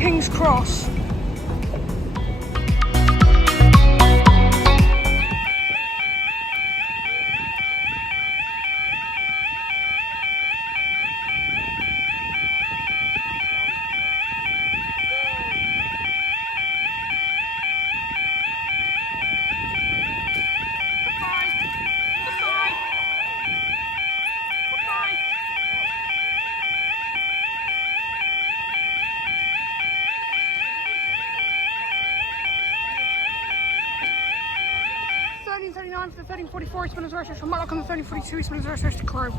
King's Cross. For the 1344 East Midlands Road from Matlock on the 1342 East Midlands Road to Crewe.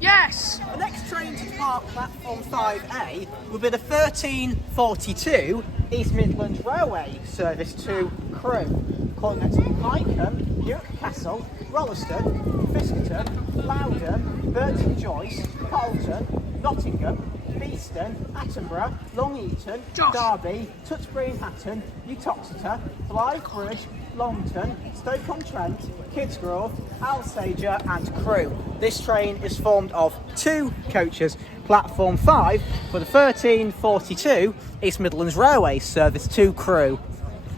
Yes! The next train to depart platform 5A will be the 1342 East Midlands Railway service to Crewe, calling at Wycombe, Newcastle, Rolleston, Fiskerton, Loudon, Burton Joyce, Carlton, Nottingham, Beeston, Attenborough, Long Eaton, Derby, Tewkesbury Hatton, Uttoxeter, Blythe Bridge, Longton, Stoke-on-Trent, Kidsgrove, Alsager and Crewe. This train is formed of 2 coaches, platform 5 for the 1342 East Midlands Railway service to Crewe.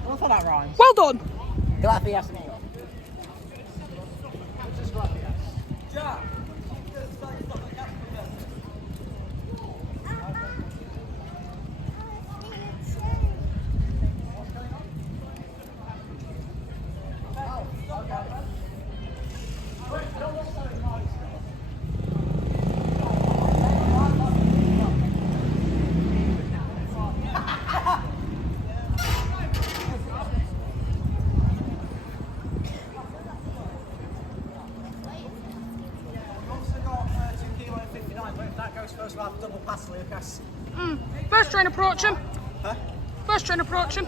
I thought that rhymes. Well done! Gracias. Double pass, Lucas. First train approaching. Huh? First train approaching.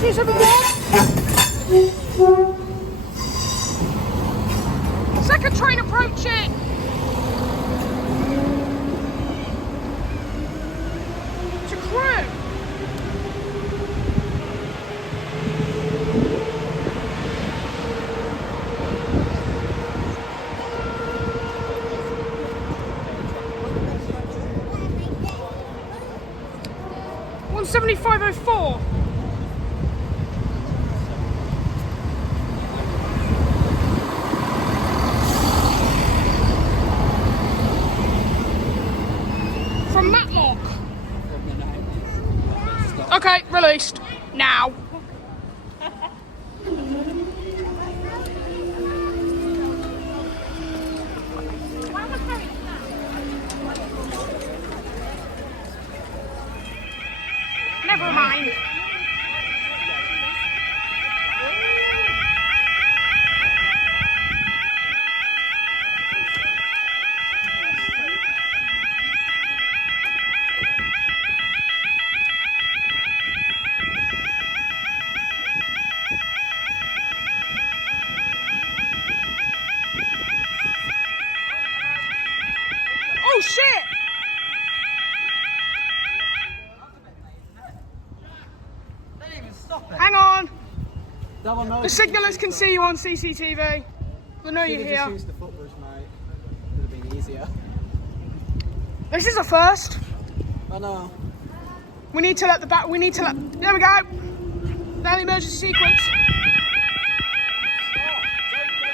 Please have a second train approaching! To Crewe! $175.04. From Matlock. Okay, released. Now. Never mind. signallers can see you on CCTV. They know you're here. Just use the footbridge, mate. Would have been easier. This is a first. I know. We need to let the back. We need to let. There we go. Now the emergency sequence.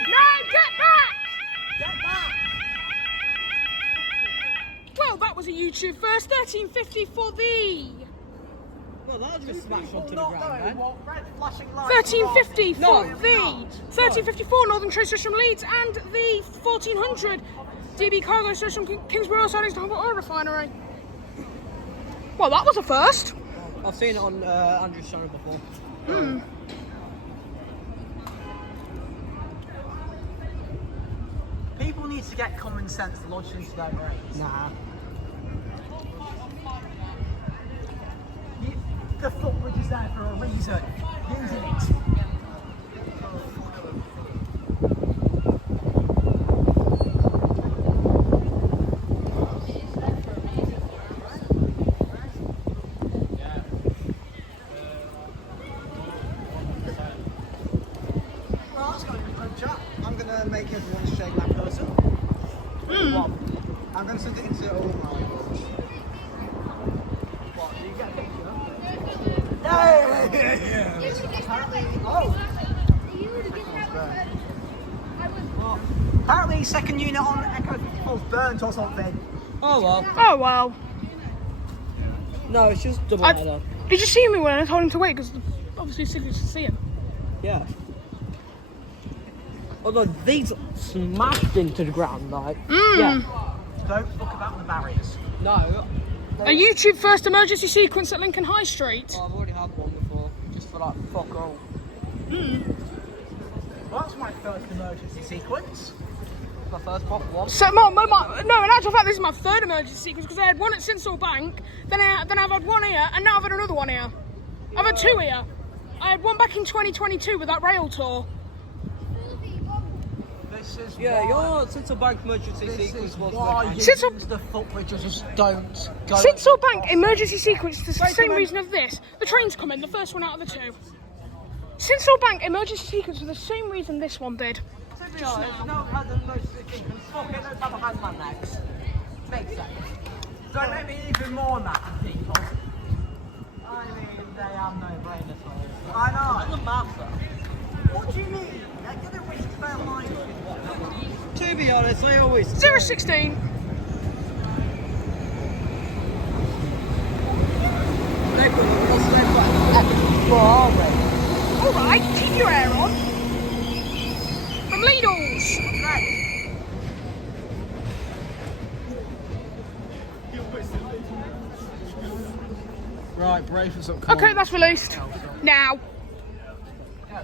No, get back! Get back! Well, that was a YouTube first. 1350 for the. Well, that just smashed onto the ground, then. 1350 for the 1354 Northern Train Station from Leeds and the 1400 DB Cargo Station from Kingsborough sidings to Humboldt Oil Refinery. Well, that was a first. I've seen it on Andrew's channel before. People need to get common sense lodged into their brains. Nah. The footbridge is there for a reason. Using it. Well, that's going to be a good chat. I'm going to make everyone shake that person. What? I'm going to send it into all my books. What? Do you get a picture? Apparently, second unit on Echo 54's burnt or something. Oh well. Oh well. No, it's just double header. Did you see me when I told him to wait? Because obviously signals to see him. Yeah. Although these smashed into the ground, like. Yeah. Don't fuck about the barriers. No. A YouTube first emergency sequence at Lincoln High Street. Oh, I've already had one before, just for like fuck all. Well, that's my first emergency sequence. My first pop one. So, no, in actual fact, this is my third emergency sequence because I had one at Sinsel Bank, then I've had one here, and now I've had another one here. I've had two here. I had one back in 2022 with that rail tour. Your Sinsel Bank emergency sequence was why the footbridge just don't go. Sinsel Bank emergency sequence is the same reason of this. The trains come in, the first one out of the two. Sinsel Bank emergency sequence for the same reason this one did. To be honest, no one had an emergency sequence. Fuck it, let's have a handman next. Makes sense. Don't make me even more mad than people. I mean, they have no brain at all. I know. It doesn't matter. What do you mean? They're going to risk their life. To be honest, I always... 016. Alright, keep your air on. From Lidl's. Right, brace us up. Okay, that's released. Now.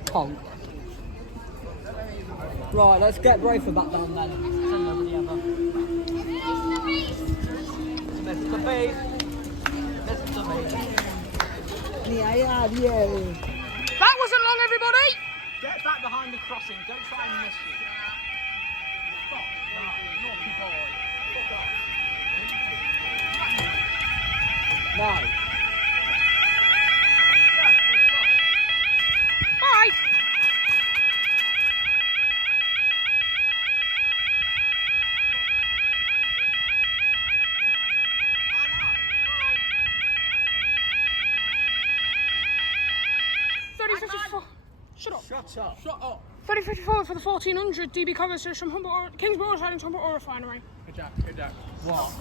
Punk. Right, let's get Rafer back down then. Send nobody ever. Mr. Beef. Mr. Beef. Yeah. That wasn't long, everybody. Get back behind the crossing. Don't try and miss you. Stop. Naughty boy. Fuck off. No. Bye. Shut up. Shut up. Shut up. 3054 for the 1400 DB Cargo Station from Kingsborough siding to Humboldt Oil Refinery. Hey Jack. What?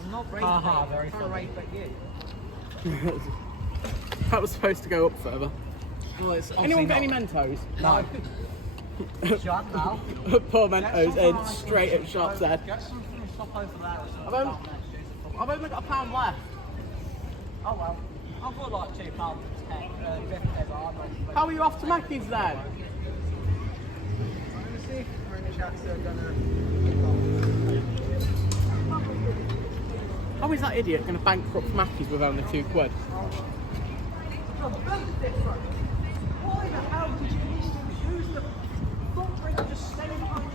I'm not bracing. Haha, very funny. You. That was supposed to go up further. Well, it's anyone got any Mentos? No. Shut now. Poor Mentos in straight at Sharp's head. Get some from the shop over there. I've only got £1 left. Oh well. I've got like £2.10. How are you off to Mackey's then? I'm going to see if British are going to... How is that idiot going to bankrupt Mackey's with only £2? Why the hell did you use the footprint just stay behind?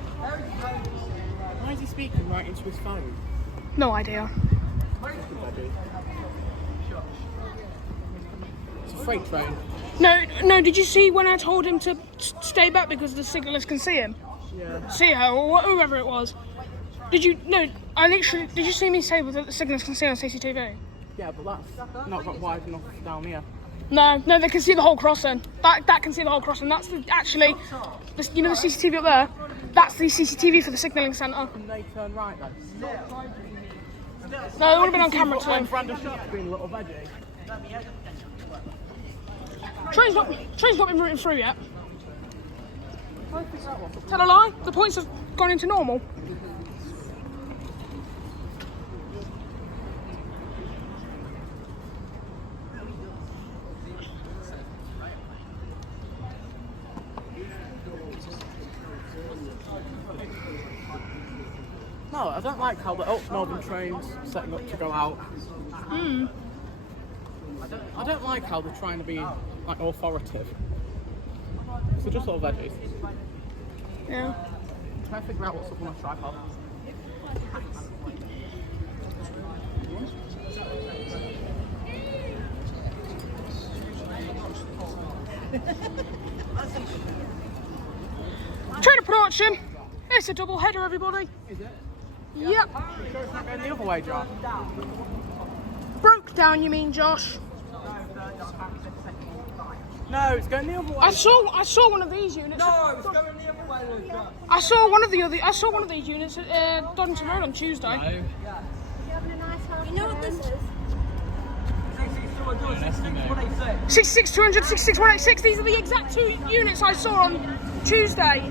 Why is he speaking right into his phone? No idea. It's freight train. No, did you see when I told him to stay back because the signallers can see him? Yeah. See her, or whoever it was. Did you see me say that the signallers can see on CCTV? Yeah, but that's not got wide enough down here. No, they can see the whole crossing. That can see the whole crossing. That's the CCTV up there? That's the CCTV for the signalling centre. Can they turn right then? No, it would have been on camera too. Brandon Sharp's been a little veggie. Train's not been routing through yet. Tell a lie, the points have gone into normal. No, I don't like how the OpenTrainTimes setting up to go out. I don't like how they're trying to be like authoritative. So just all veggies. Yeah. Try to figure out what's up on my tripod. Train approaching. It's a double header, everybody. Is it? Yep. You sure it's not going the other way, John? Broke down, you mean, Josh? No, it's going the other way. I saw one of these units. No, it's going the other way, Luca. I saw one of these units at Donington Road on Tuesday. You know what this is? 66 200, 66 186. These are the exact two units I saw on Tuesday.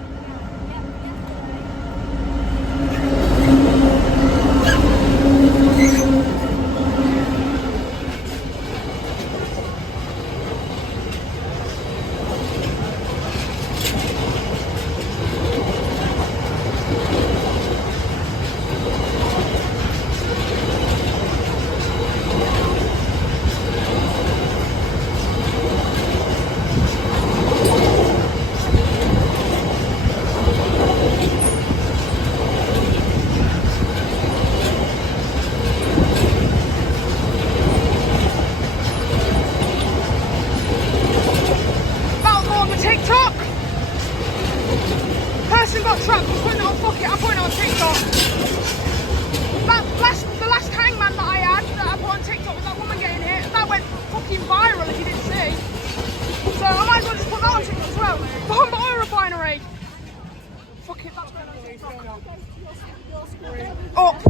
The last hangman that I had that I put on TikTok with that woman getting hit, that went fucking viral if you didn't see. So I might as well just put that on TikTok as well. Bahama Oil Refinery. Fuck it, that's going on TikTok. Up.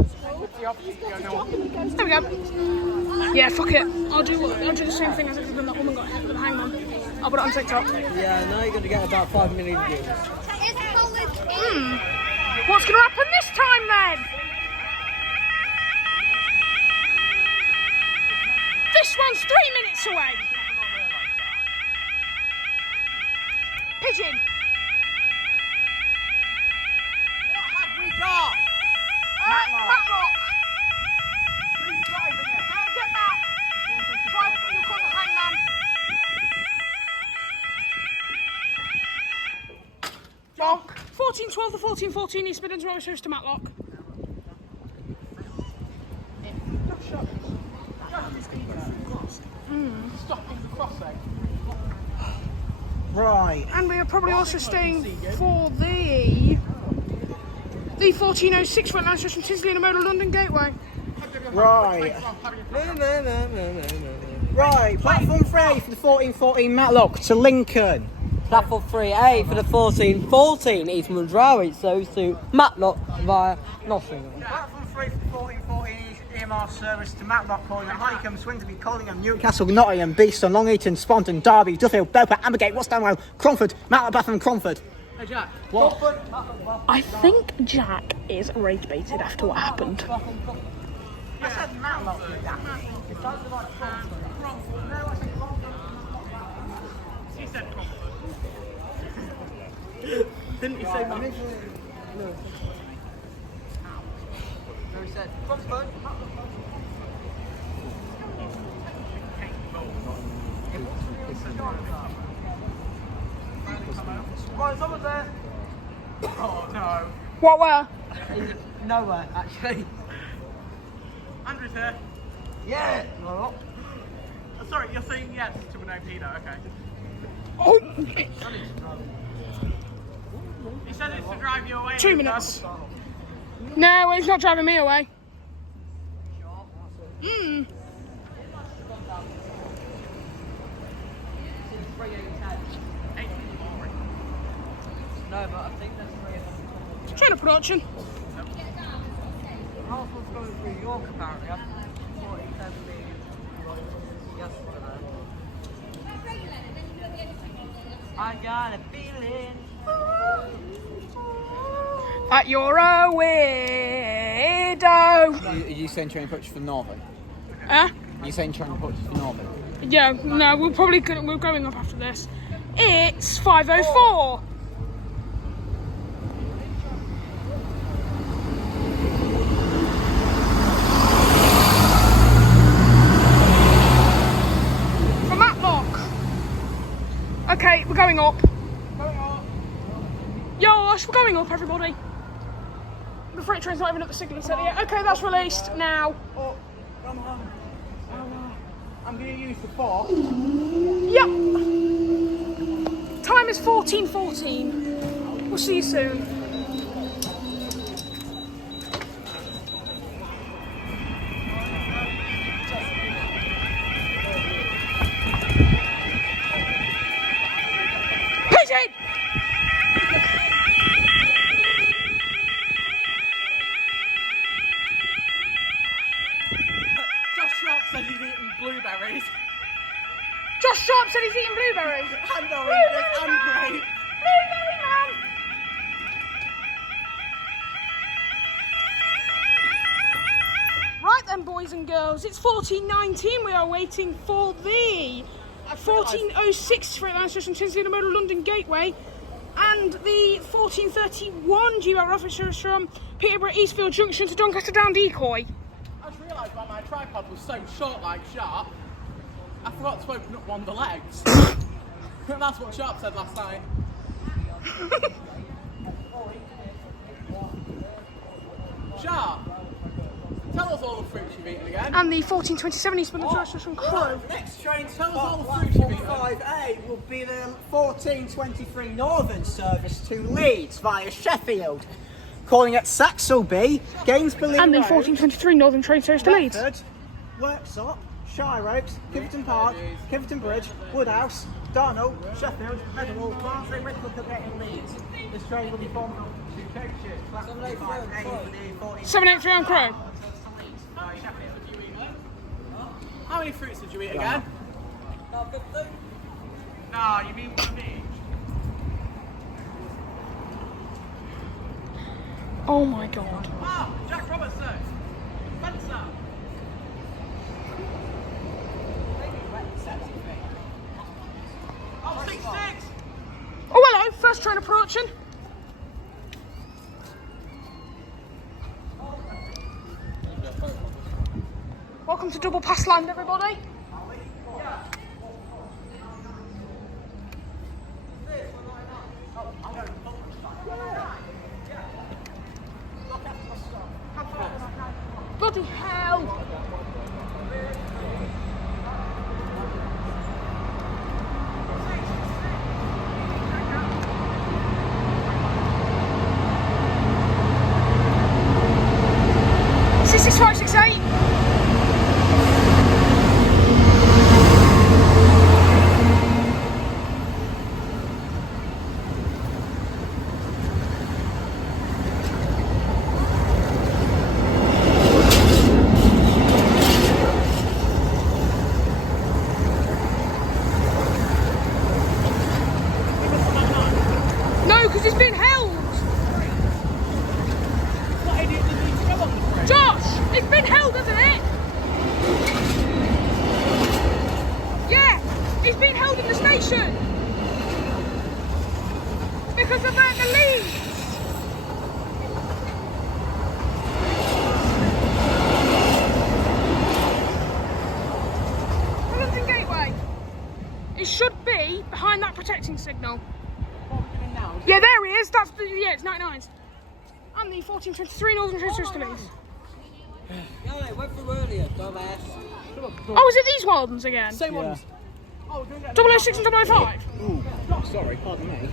There we go. Yeah, fuck it. I'll do the same thing as I did when that woman got hit with the hangman. I'll put it on TikTok. Yeah, now you're going to get about 5 million views. What's going to happen this time then? This one's 3 minutes away. Pigeon. What have we got? Matlock. Who's driving it? Get back. Try, you'll call the hangman. Bonk. 1412 to 1414 East Midlands Road, shows to Matlock. Stopping the crossing. Right. And we are probably also staying for the 1406 front line, from Tinsley and Modal London Gateway. Right. Right, platform 3 for the 1414 Matlock to Lincoln. Platform 3A for the 1414 East Midlands Railway, so to Matlock via Nottingham. Platform 3 for the 1414 EMR service to Matlock, calling at Highcombe, Swindon, Collingham, Newcastle, Nottingham, Beeston, Long Eaton, Sponton, Derby, Duffield, Belper, Ambergate, Westdownwell, Cromford, Matlock, Batham, Cromford. Hey Jack. What? I think Jack is rage baited after what happened. I said Matlock with that. It sounded like Cromford. No, I said Cromford. He said Cromford. Didn't you say that? No, he said Cromford. Right, someone's there. Oh no. What, where? Nowhere, actually. Andrew's here. Yeah. Well, Sorry, you're saying yes to an pedo, okay. Oh, He said it's to drive you away. 2 minutes. No, he's not driving me away. No, but I think that's 3. Train of production. Half was going through York apparently. I think 47 million yesterday. I got a feeling That you're a weirdo. Are you saying train approach for Northern? Huh? Are you saying train approach for Northern? Yeah, no, we're going up after this. It's 5:04. From Matlock. Okay, we're going up. Yosh, we're going up, everybody. The freight train's not even at the signal set yet. Okay, that's released now. Oh, come on. I'm going to use the fork. Yep. Time is 14:14. We'll see you soon. Pigeon! Josh Sharp said he's eating blueberries. Josh Sharp said he's eating blueberries. And oranges and grapes. Blueberry man! Right then, boys and girls, it's 14:19. We are waiting for the 14:06 freight line station Tinsley Model London Gateway and the 14:31 GBL Rapid Service from Peterborough Eastfield Junction to Doncaster Down Decoy. I just realised why my tripod was so short like Sharp. I forgot to open up one of the legs. That's what Sharp said last night. Sharp, tell us all the fruits you've eaten again. And the 14:27 East Midlands Service from Crewe. Next train Tell us all the fruits you've eaten. 5A will be the 1423 Northern service to Leeds via Sheffield. Calling at Saxelby, Gainsborough And the Road, 14:23 Northern Train Service to Leeds. Bedford, Worksop, Shire Oaks, Kiverton Park, Kiverton Bridge, Woodhouse, Darnall, Sheffield, Meadowhall, Barnsley, Whitfield, and Leeds. This train will be formed of 2 coaches. Platform 5A for the 14. 783 on Crewe. How many fruits did you eat again? Not 50. No, you mean one of each. Oh my god. Ah, Jack Robertson. Spencer. Oh, 6-6. Oh hello, first train approaching. Welcome to Double Pass Land, everybody. Bloody hell! $66568. No, because it's been held. What idiot did need to go on the train? Josh, it's been held, hasn't it? Yeah, it's been held in the station. Because of the leads. The London Gateway. It should be behind that protecting signal. What are we doing now? Yeah, there he is. That's the, yeah, it's 99s. And the 1423 Northern Train Service to Leeds. No, it went through earlier, dumbass. Oh, is it these ones again? Same Yeah. ones. Oh, we're gonna get 006 and 005? Ooh, sorry, pardon me.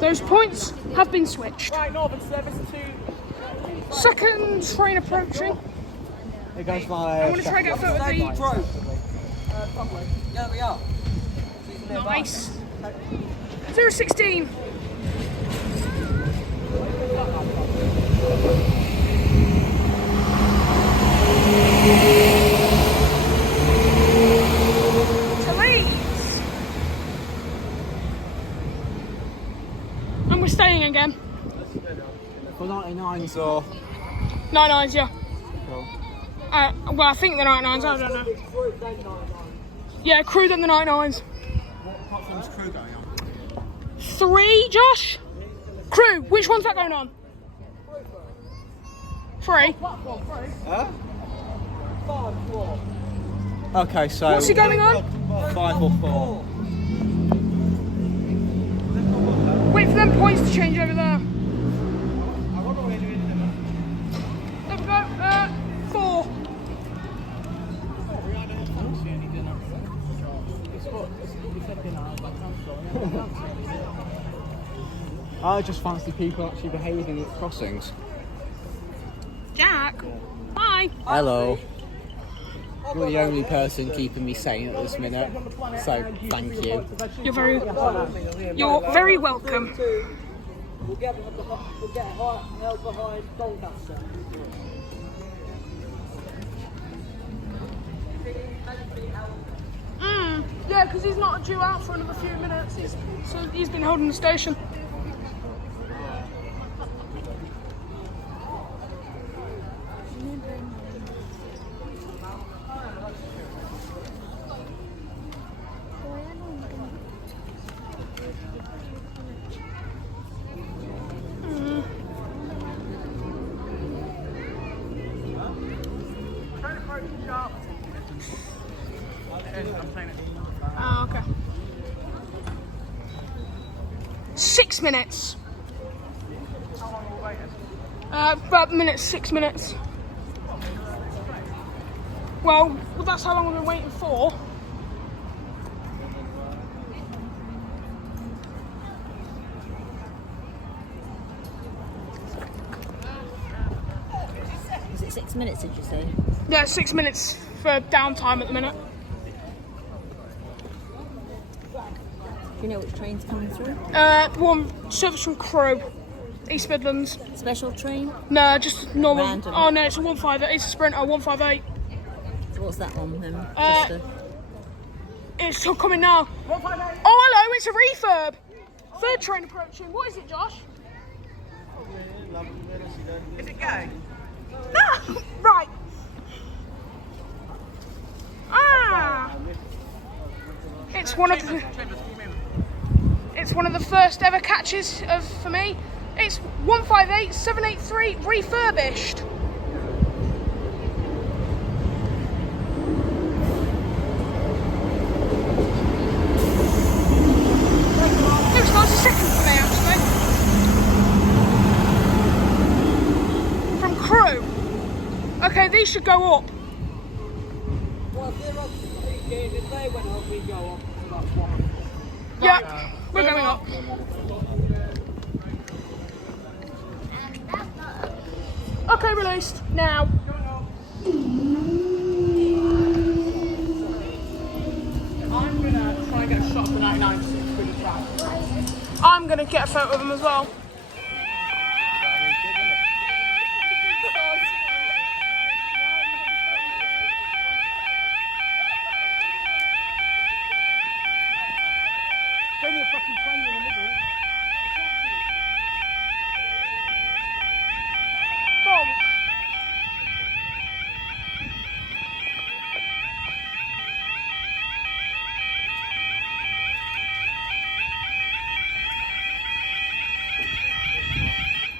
Those points have been switched. Right, Northern service to... Second train approaching. Here goes my... I'm going to try and get a photo of the... True. Yeah, we are. Nice. 016. To Leeds. And we're staying again. For 99s or... 99s, yeah. Cool. Well, I think the 99s, I don't know. Yeah, crew than the 99s. What platform's crew going on? 3, Josh? Crew, which one's that going on? 3. Huh? Okay, so... What's he going on? 5 or 4. Wait for them points to change over there. There we go. 4. I just fancy people actually behaving at crossings. Jack. Hi. Hello. You're the only person keeping me sane at this minute, so thank you. You're very welcome. We'll get held behind Doncaster. Yeah, because he's not due out for another few minutes. So he's been holding the station. Oh, okay. 6 minutes. About 6 minutes. Well, that's how long we've been waiting for. Was it 6 minutes, did you say? Yeah, 6 minutes for downtime at the minute. Do you know which train's coming through? One service from Crewe, East Midlands. Special train? No, just normal. Random. Oh no, it's a 158. It's a Sprinter 158. So what's that one then? It's still coming now. Oh hello, it's a refurb. Third train approaching. What is it, Josh? Is it gay? No, right. Ah, it's one of the. It's one of the first ever catches for me. It's 158783 refurbished. Looks like it's a second for me actually. From Crewe. Okay, these should go up. Well, if they're up speaking, if they went up, we go up. So that's one. Yeah, we're going up. Okay, released. Now. I'm gonna try and get a shot of the 99 through the track. I'm going to get a photo of them as well. Bonk.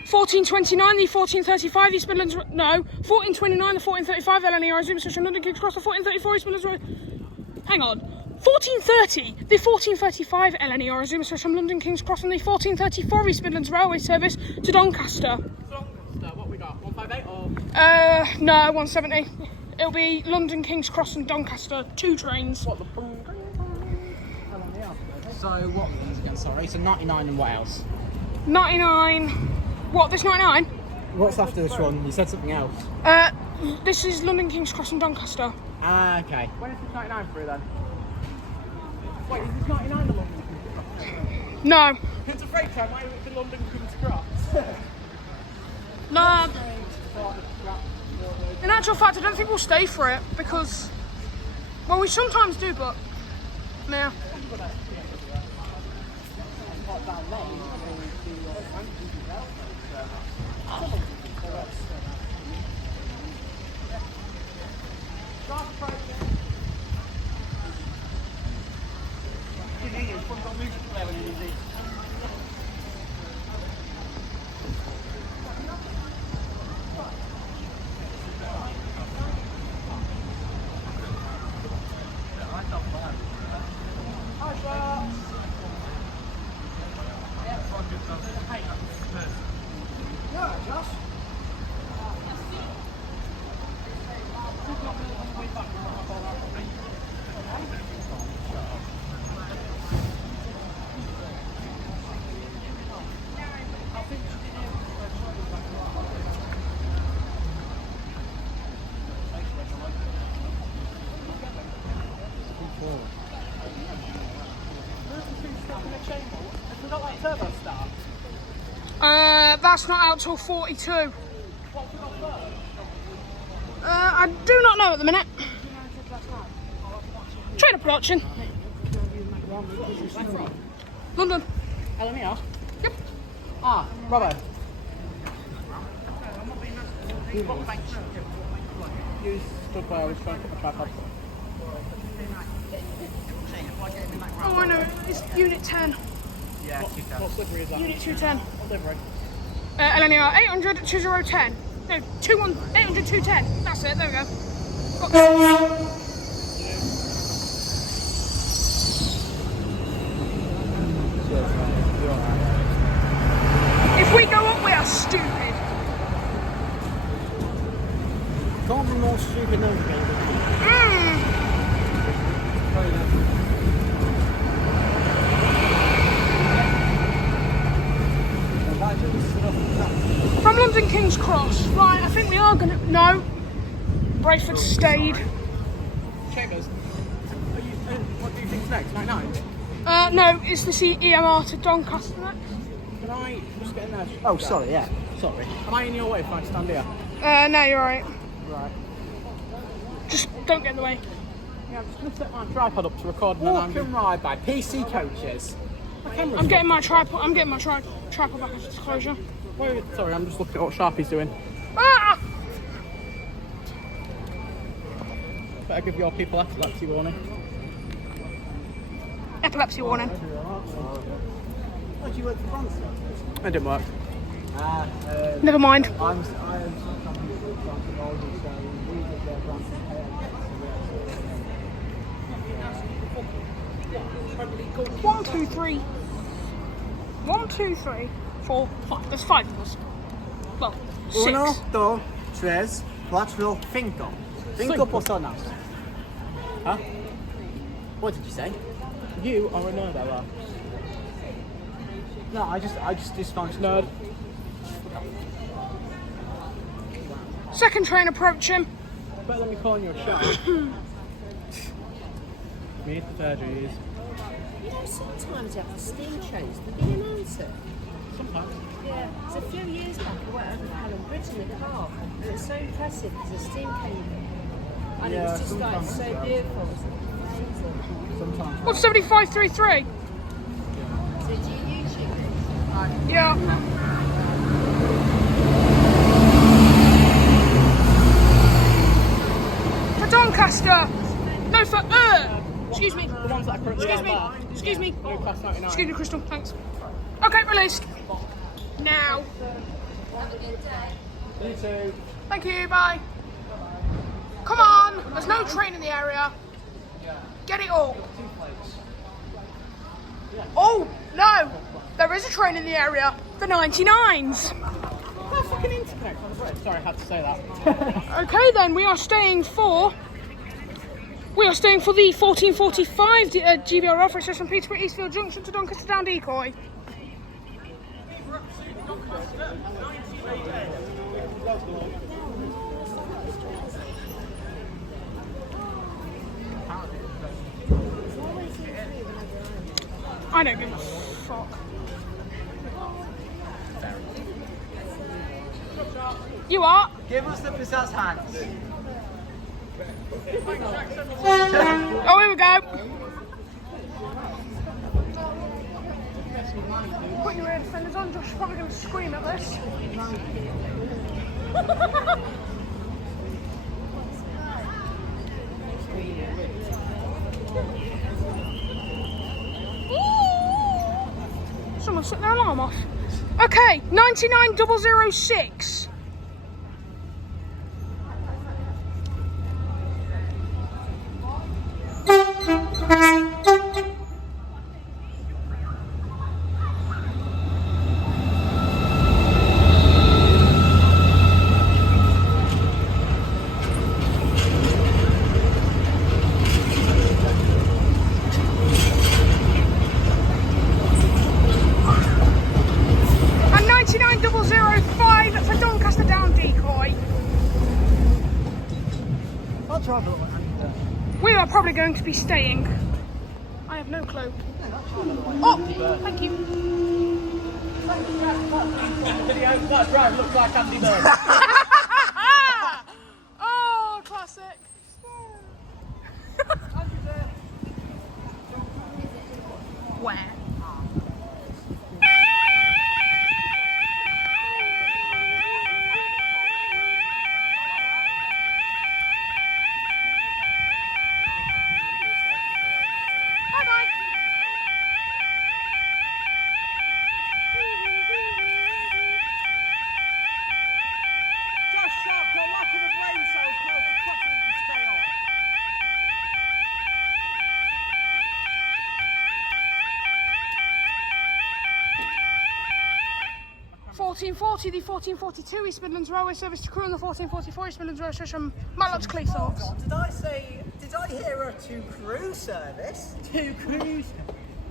$14.29, the 14.35 East Midlands. No, $14.29, the 14.35 LNE Zoom Station London King's Cross, the 14.34 East Midlands Road. Hang on. 14.30, the 14.35 LNE Zoom Station London King's Cross, and the 14.34 East Midlands Railway service to Doncaster. No, 170. It'll be London, King's Cross and Doncaster, 2 trains. What the So what ones again, sorry? So 99 and what else? 99. What, this 99? What's after this one? You said something else. This is London, King's Cross and Doncaster. Ah, okay. When is this 99 through then? Wait, is this 99 the London King's Cross? No. It's a freight train, why is it the London King's Cross? No. In actual fact, I don't think we'll stay for it because, well, we sometimes do, but nah. That's not out till 42. I do not know at the minute. Trainer production. London. LME? Yep. Ah, Robbo. You stood where I was trying to put the tripod. Oh, I know. It's Unit 10. Yeah, What livery is that? Unit 210. What livery? LNER 800 2010. No, 800 210. That's it. There we go. If we go up, we are stupid. Can't be more stupid than me. From London King's Cross. Right, I think we are going to... No. Brayford stayed. Chambers. What do you think's next? 99? No, it's the EMR to Doncaster next. Can I just get in there? Oh, sorry, yeah. Sorry. Am I in your way if I stand here? No, you're right. Right. Just don't get in the way. Yeah, I'm just going to set my tripod up to record and Walk then and ride by PC coaches. I'm getting my tripod. I'm getting my tripod back into disclosure. Wait, sorry, I'm just looking at what Sharpie's doing. Ah! Better give your people epilepsy warning. Epilepsy warning. Oh, do you work for Bronson? It didn't work. Never mind. I am something with Bronson Older, so we did their Bronson pay. 1, 2, 3. 1, 2, 3, 4, 5. There's 5 of us. Well, 6. 1, 2, 3, 4, 5. 5 personas. Huh? What did you say? You are a nerd, Ella. No, I just found Nerd. Second train approaching. Better than me calling you a shark. Me, the third years. You know, sometimes you have the steam trains to be an answer. Sometimes. Yeah, it's a few years back I went over Cannon Bridge in the car, and it was so impressive because the steam came in. And it was just like so beautiful. It's amazing. sometimes. What's 7533? So do you YouTube it? Yeah. For Doncaster. No, for excuse me. The ones that are currently Excuse on me. bar. Excuse me. Blue Class 99. Excuse me, Crystal. Thanks. Okay, released. Now. You too. Thank you. Bye. Come on. There's no train in the area. Get it all. Oh, no. There is a train in the area. The 99s. They're fucking into disconnect on the bridge. Sorry, I had to say that. Okay then, we are staying for the 1445 GBR rail freight service from Peterborough Eastfield Junction to Doncaster Down Decoy. I don't give a fuck. You are? Give us the pizzazz hands. Oh, here we go. Put your ear defenders on, Josh. You're probably going to scream at this. Someone set their alarm off. Okay, 99006. And 99005 for Doncaster Down Decoy. I'll drive a little. We are probably going to be staying. I have no clue. Oh, thank you. That drive looks like Andy Bird. Oh, classic. Where? The 1442 East Midlands Railway service to Crewe and the 1444 East Midlands Railway service from Matlock to Cleethorpes. Did I hear a to Crewe service? Two crews.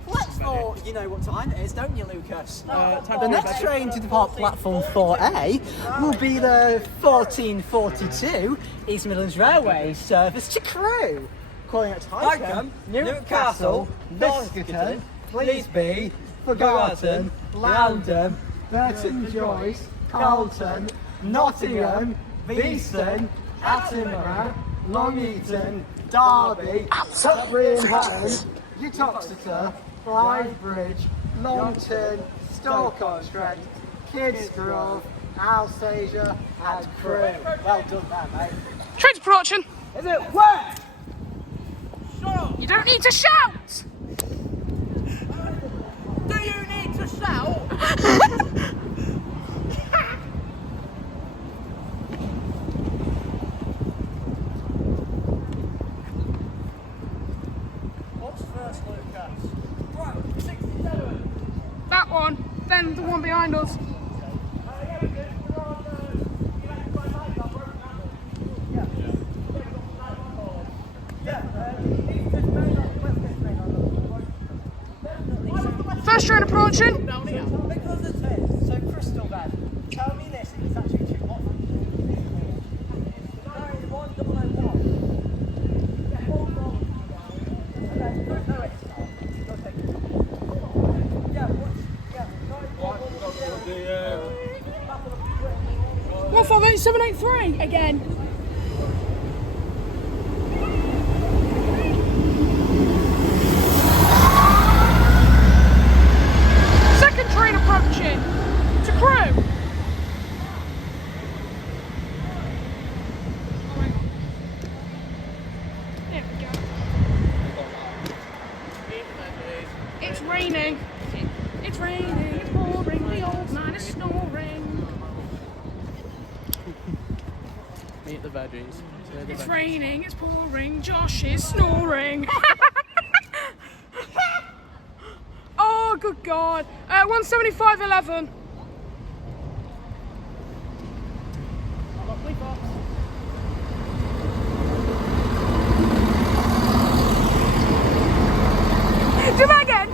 Platform, you know what time it is, don't you, Lucas? Time The to next train to depart platform 4A will be the 1442 East Midlands Railway service to Crewe, calling at Highcombe, Newcastle, Biscuiton, Cleesby, Forgotten, Loudon, Burton Joyce, Carlton, Nottingham, Beeston, Attenborough, Long Eaton, Derby, Sudbury and Hatton, Uttoxeter, Bridge, Longton, Stoke-on-Trent, Kidsgrove, Alsager and Crewe. Well done there, mate. Train to production. Is it where? You don't need to shout. Do you need to shout? What's first, Lucas? Right, 67. That one, then the one behind us. First train approaching. Because it's it, so Crystal Bed, tell me this, it's actually too hot. What 58783 again? Second train approaching to Crewe. There we go. It's raining. It's raining. It's pouring. The old man is snoring. Meet the veggies. It's raining, it's pouring, Josh is snoring. Oh, good God. 175.11. Do that again.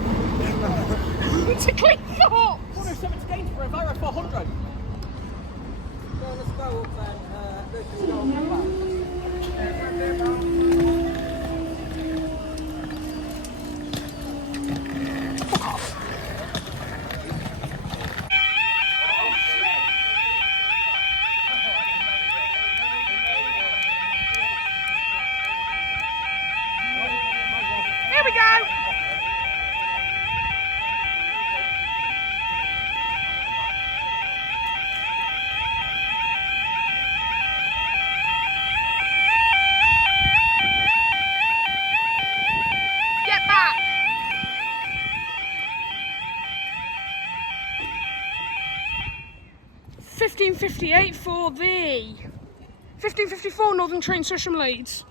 To clean up. 107 games for a Vira 400. Let's go up then. Let's go back. Here we go. Get back. $15.58 for the 15.54 Northern Train Session Leeds.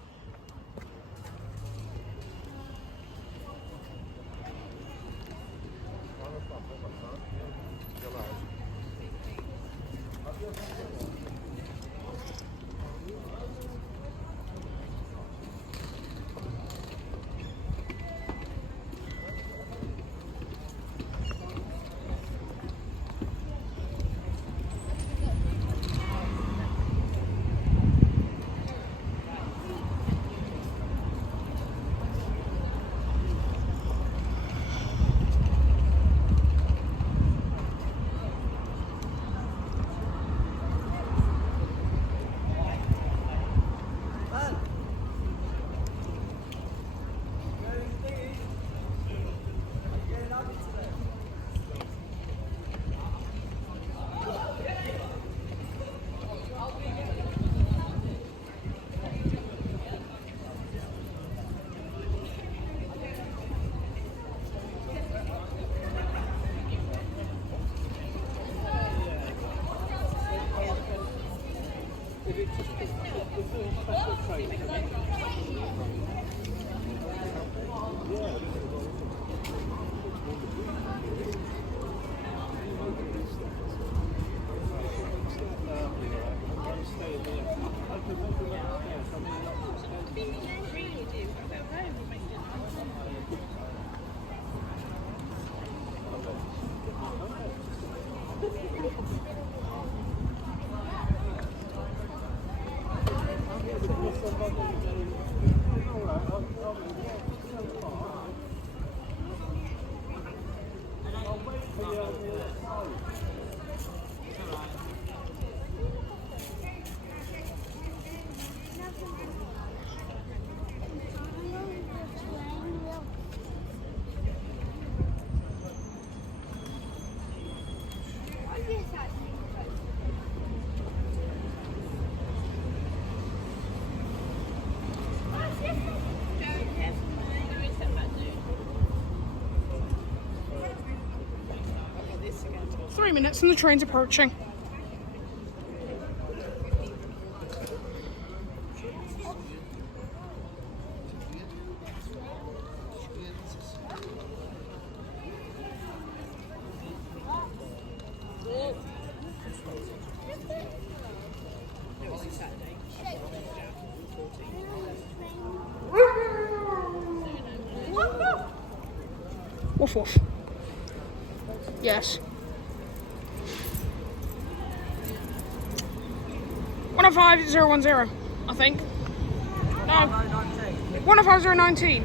Minutes and the train's approaching. Woof woof. Yes. 105010, I think. No. 105019.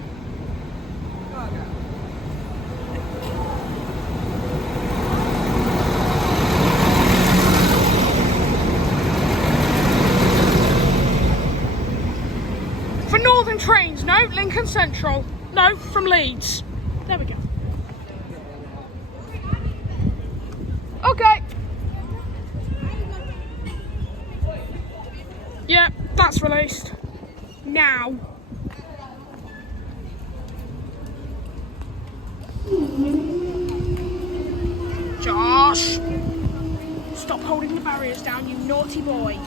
For Northern Trains, no, Lincoln Central. No, from Leeds. There we go. Okay. Yeah, that's released. Now. Josh! Stop holding the barriers down, you naughty boy.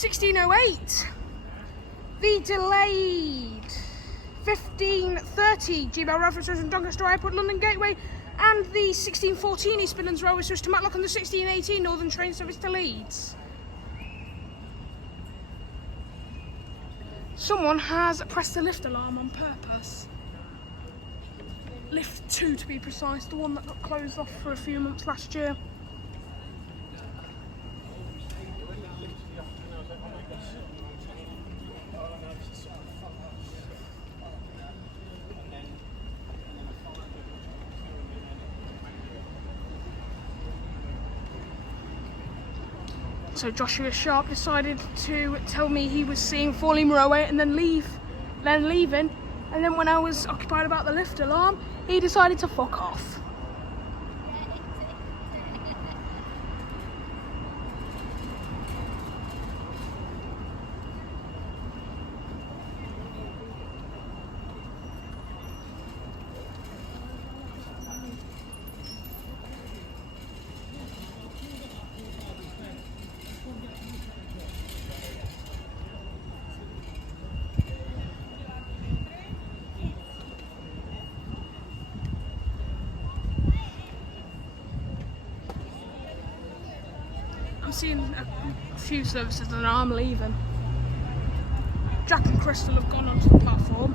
1608. The delayed 1530 GBL Railway Station Doncaster Airport London Gateway, and the 1614 East Midlands Railway Service to Matlock, and the 1618 Northern Train Service to Leeds. Someone has pressed the lift alarm on purpose. Lift 2 to be precise, the one that got closed off for a few months last year. So Joshua Sharp decided to tell me he was seeing Falling Railway and then leaving. And then when I was occupied about the lift alarm, he decided to fuck off. I'm seeing a few services and I'm leaving. Jack and Crystal have gone onto the platform.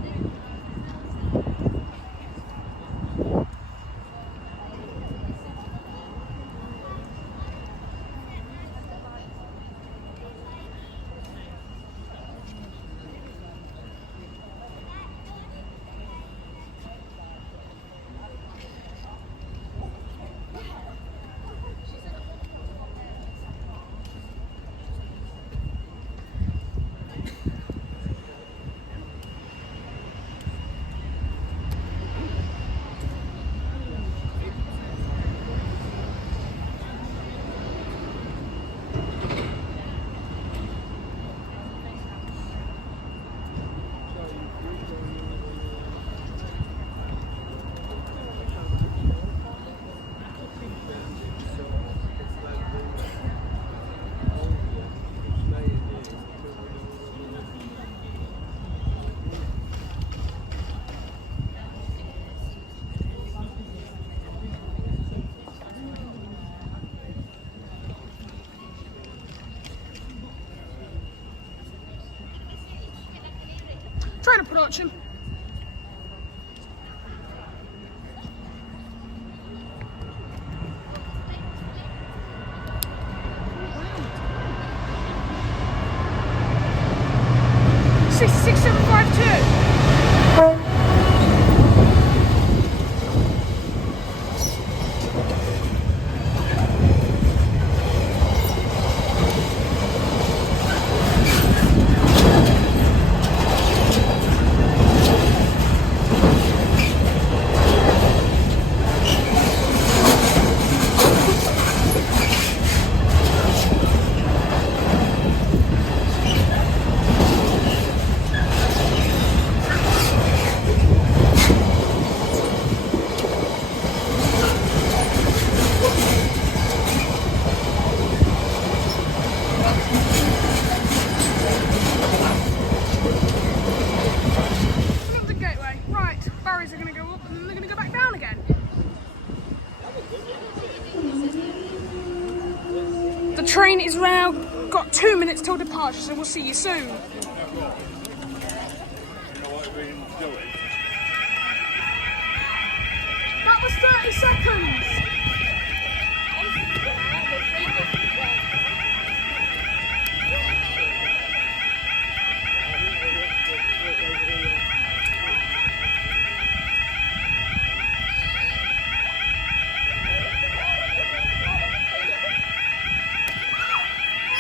Trying to approach him. Wow. 66752. The train is now got 2 minutes till departure, so we'll see you soon. That was 30 seconds.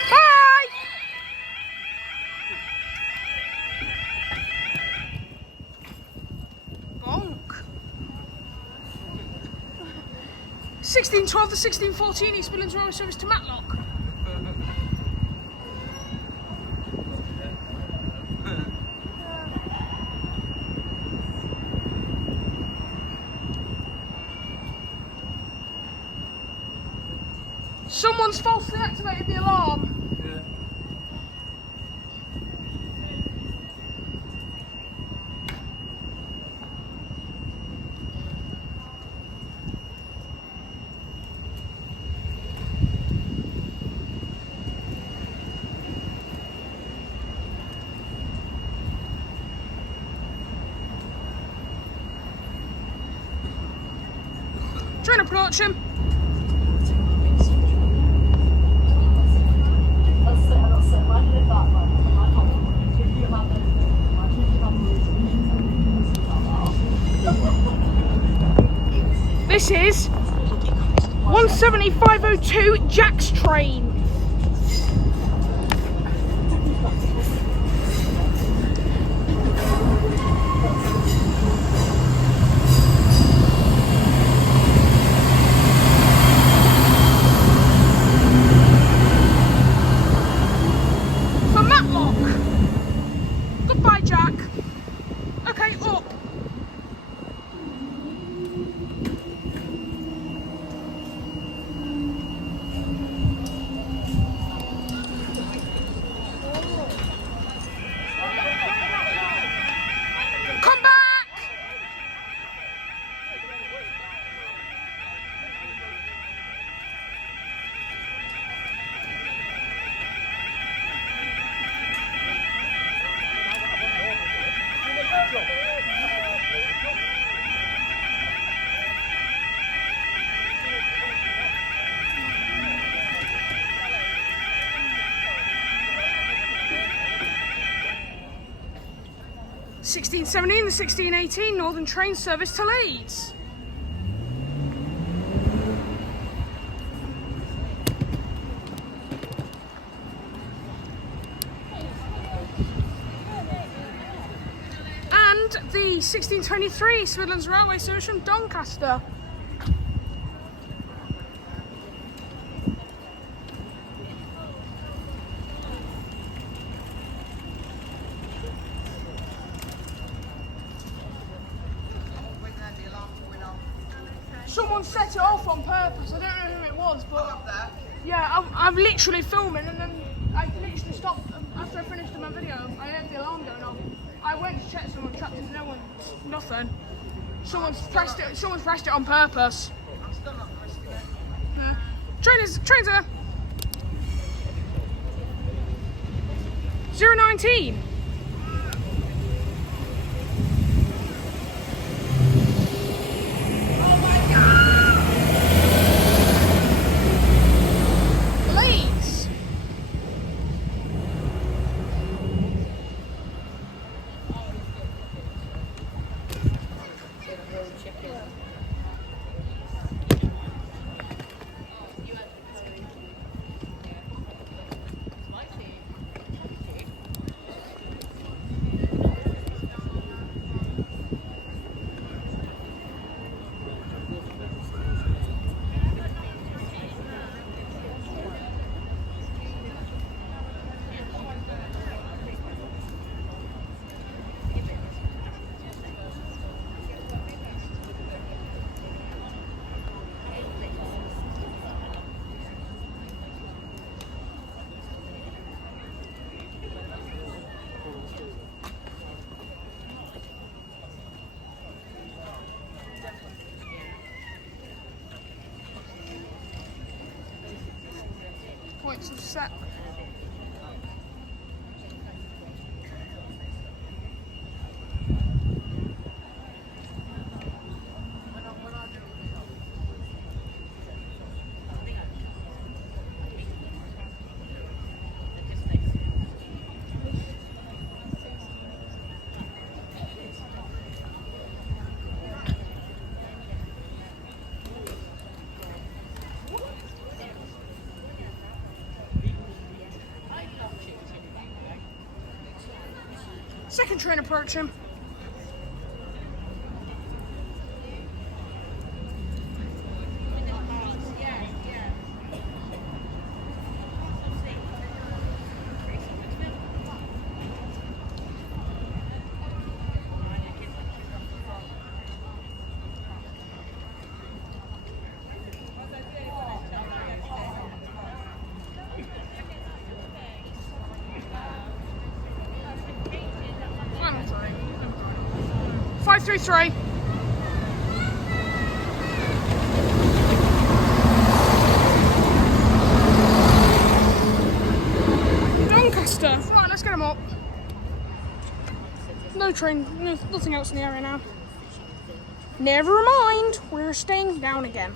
Bye! 1612 to 1614 East Midlands Railway Service to Matlock. Someone's falsely activated the alarm. Train approaching. This is 17502 Jack's train. For Matlock. Goodbye, Jack. Okay, up. Come back! $16.17 and $16.18 Northern Train service to Leeds. And the 1623 East Midlands Railway service from Doncaster. Someone set it off on purpose. I don't know who it was, but yeah, I'm literally filming, and then I literally stopped after I finished my video. I heard the alarm going off. I went to check someone trapped into no one, nothing. Someone's pressed it on purpose. I'm still not pressing it. Yeah. Trains are 019. Leeds. Points of set. Second train approaching. Final time. 533. Doncaster. Right, let's get them up. No train, nothing else in the area now. Never mind, we're staying down again.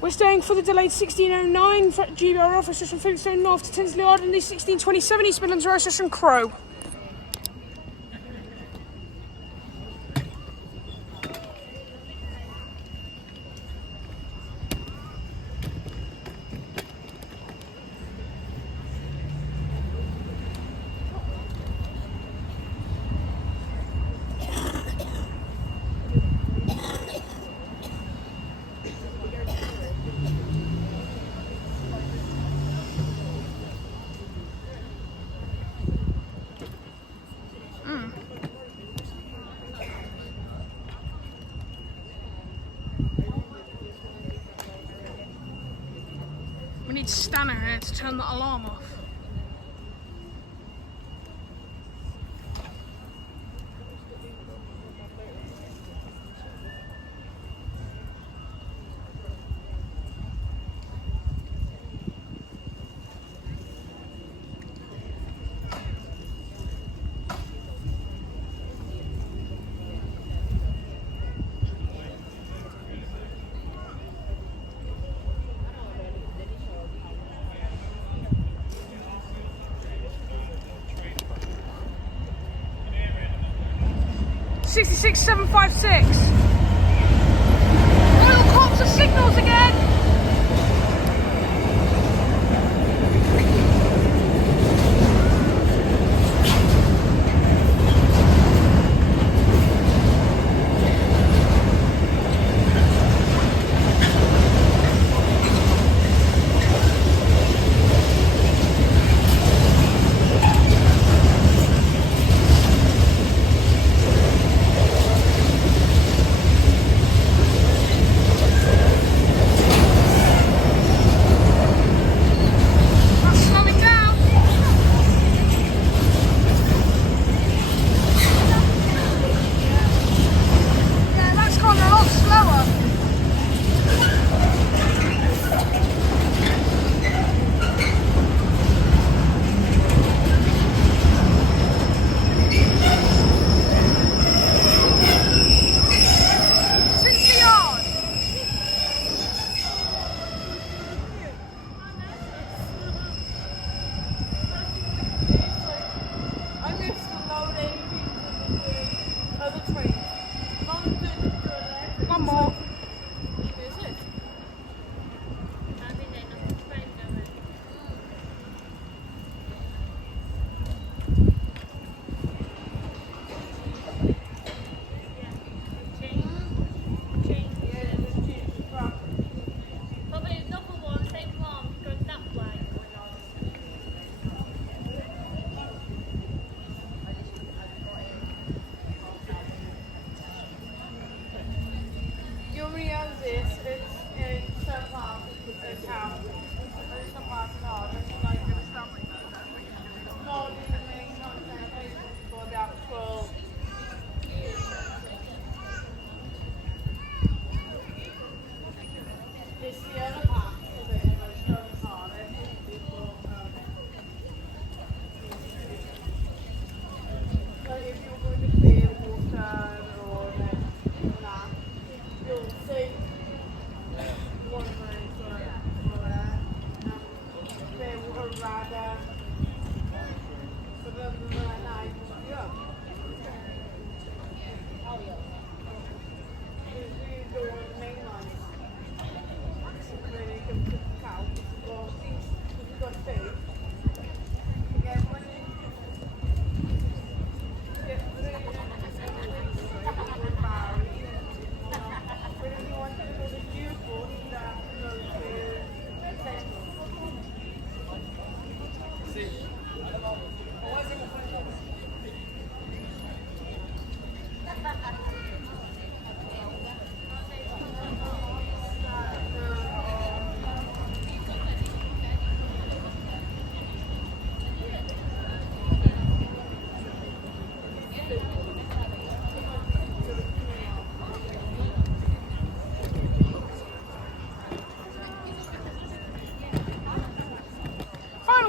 We're staying for the delayed 1609 GBR Alpha Station Felixstowe North to Tinsley Yard and the 1627 East Midlands Road Station Crow. We need Stanner here to turn the alarm off. $66,756. Oil cops are signals again.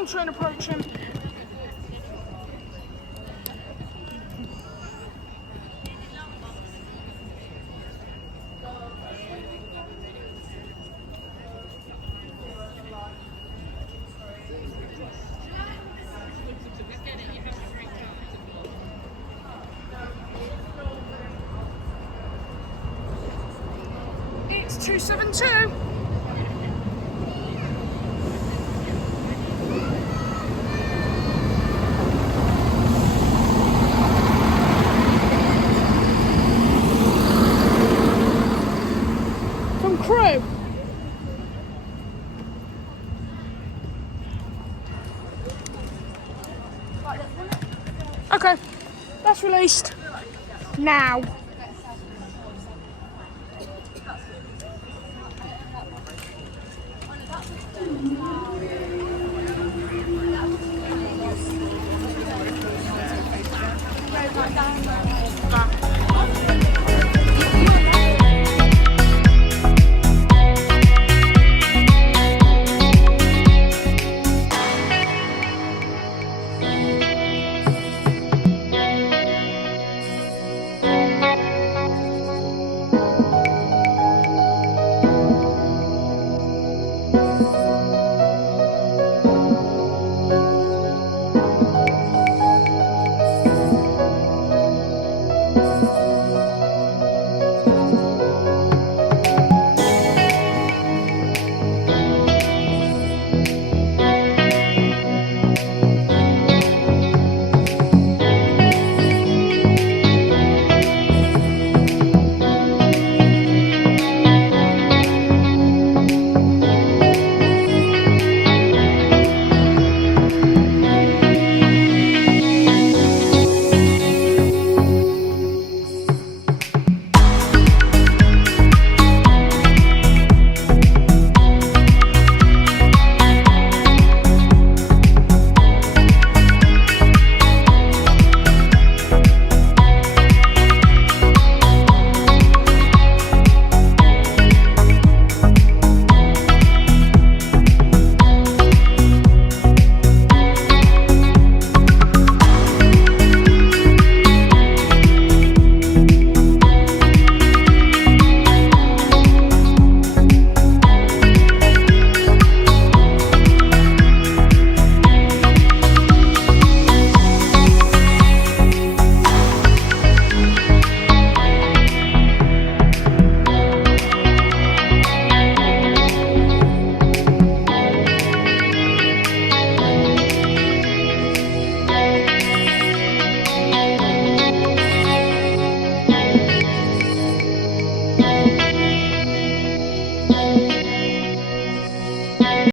Train approaching. 272. From crew. Okay, that's released now. That.